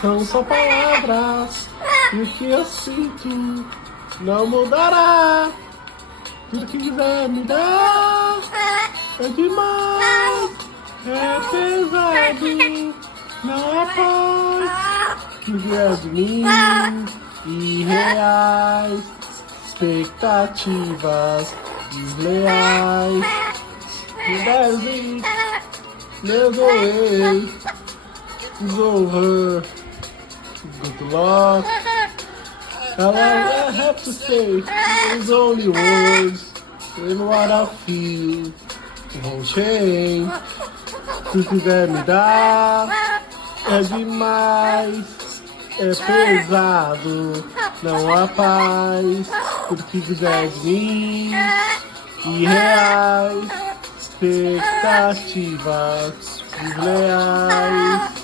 São só palavras e o que eu sinto não mudará. Tudo que quiser me dar é demais, é pesado, não há paz. Que vier de mim, irreais, expectativas desleais. Me deve, never way, it's over. Good luck. All I have to say is only words. And what I feel won't change. Se quiser me dar, é demais, é pesado, não há paz. Tudo que quiser de mim, irreais, expectativas desleais.